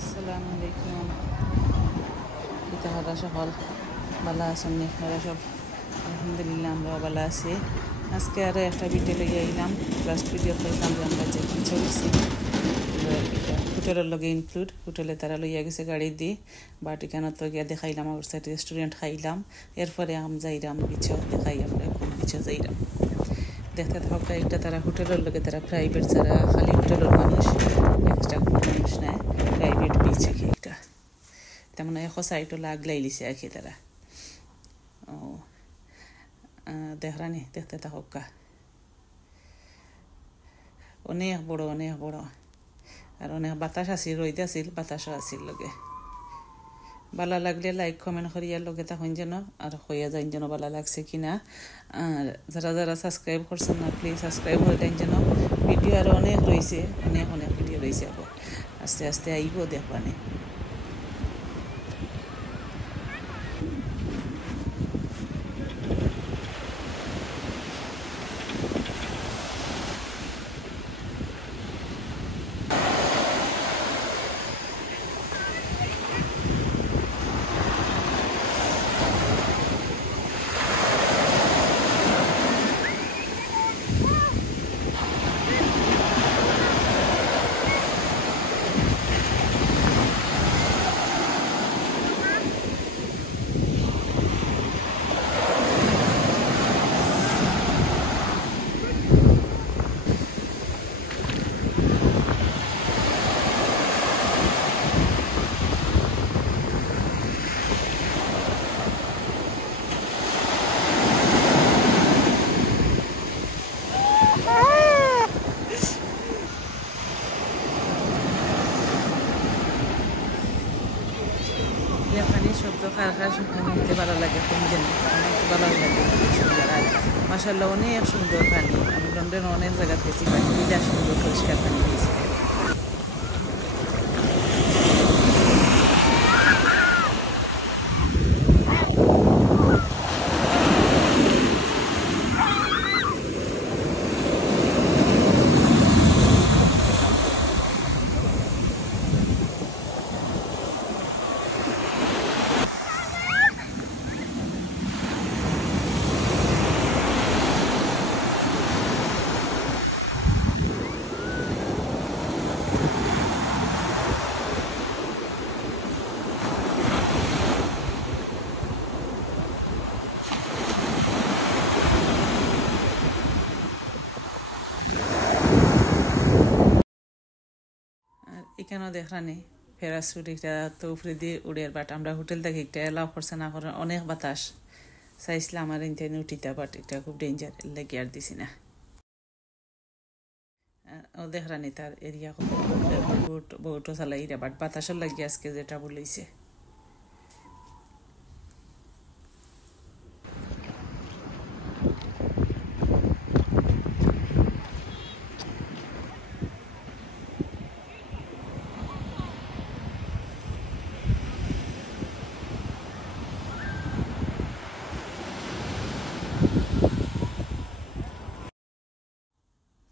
আসসালামু আলাইকুম। ইতাহারা সকল ভালো আছেন নি? আপনারা সব? আলহামদুলিল্লাহ আমরাও ভালো আছি। আজকে আরও একটা ভিডিও লইয়া আইলাম। লাস্ট ভিডিও করলাম যে আমরা যে কিছু হয়েছি হোটেলের লগে ইনক্লুড। হোটেলে তারা লইয়া গেছে গাড়ি দিয়ে, বাট এখানে তো গিয়া দেখাইলাম আমার সাইড রেস্টুরেন্ট খাইলাম। এরপরে যাইলাম বিচে, দেখাই আমরা কোন বিচে যাইলাম। দেখতে থাকা একটা তারা হোটেলের লগে তারা প্রাইভেট যারা খালি হোটেলের মানুষ, এক্সট্রা কোনো মানুষ নাই, প্রাইভেট বিচ একটা তেমন এখন সাইটও লাগলাই লিছে আর কি তারা। ও দেখরানি দেখতে থাকা অনেক বড় আর অনেক বাতাস আছিল, রোদ আছিল, বাতাসও আছিল লগে। ভালো লাগলে লাইক কমেন্ট করিয়ার লগে তখন যেন আর হইয়া যাই যেন ভালো লাগছে কিনা। আর যারা যারা সাবস্ক্রাইব করছেন না প্লিজ সাবস্ক্রাইব হইলেন যেন। ভিডিও আরও অনেক রয়েছে, অনেক ভিডিও রয়েছে, আবার আস্তে আস্তে আইব দেখবানে। এখানে শব্দ খার শুনতে ভালো লাগে, কোন যেন আমার তো ভালো লাগে, সুন্দর। আর মাসাল্লাহ অনেক সুন্দর পানি। আমি লন্ডনে অনেক জায়গা গেছি, পানি বিরা সুন্দর পরিষ্কার পানি পেয়েছি। এখানেও দেখরানি প্যারাসুট একটা তো উপরে দিয়ে উড়ের, বাট আমরা হোটেল থেকে একটা এলাও করছে না করে, অনেক বাতাস চাইছিলাম আমার ইন্টারনে উঠিতে, বাট এটা খুব ডেঞ্জার লেগে আর দিছি না। ও দেখরানি তার এরিয়া বহুটো চালাই রে, বাট বাতাসের লাগে আজকে যেটা বলেছে।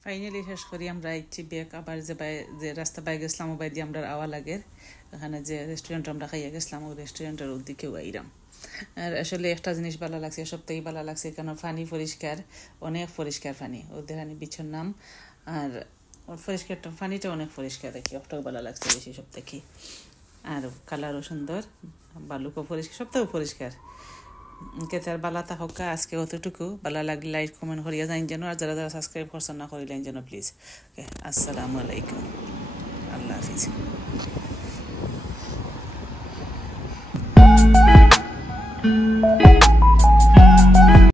ফাইনালি শেষ করি আমরা ইচ্ছি ব্যাগ। আবার যে রাস্তা পাই গেছিলাম ওবাই দিয়ে আমরা আওয়া লাগে, এখানে যে রেস্টুরেন্ট আমরা খাইয়া গেছিলাম ওই রেস্টুরেন্টের ওদিকেও আইরাম। আর আসলে একটা জিনিস ভালো লাগছে, সবথেকে ভালো লাগছে এখানে পানি পরিষ্কার, অনেক পরিষ্কার পানি। ওদের হানি বিছর নাম আর পরিষ্কার পানিটা অনেক পরিষ্কার দেখি, ওটাও ভালো লাগছে বেশি সব থেকে। আর কালারও সুন্দর, বালুকও পরিষ্কার, সবটাও পরিষ্কার। কেতার বালা থাকা আজকে অতটুকু। ভালো লাগলে লাইক কমেন্ট করিয়া যাইন যেন। আর যারা যারা সাবস্ক্রাইব করছেন না করিলেন যেন প্লিজ। ওকে, আসসালামু আলাইকুম, আল্লাহ হাফিজ।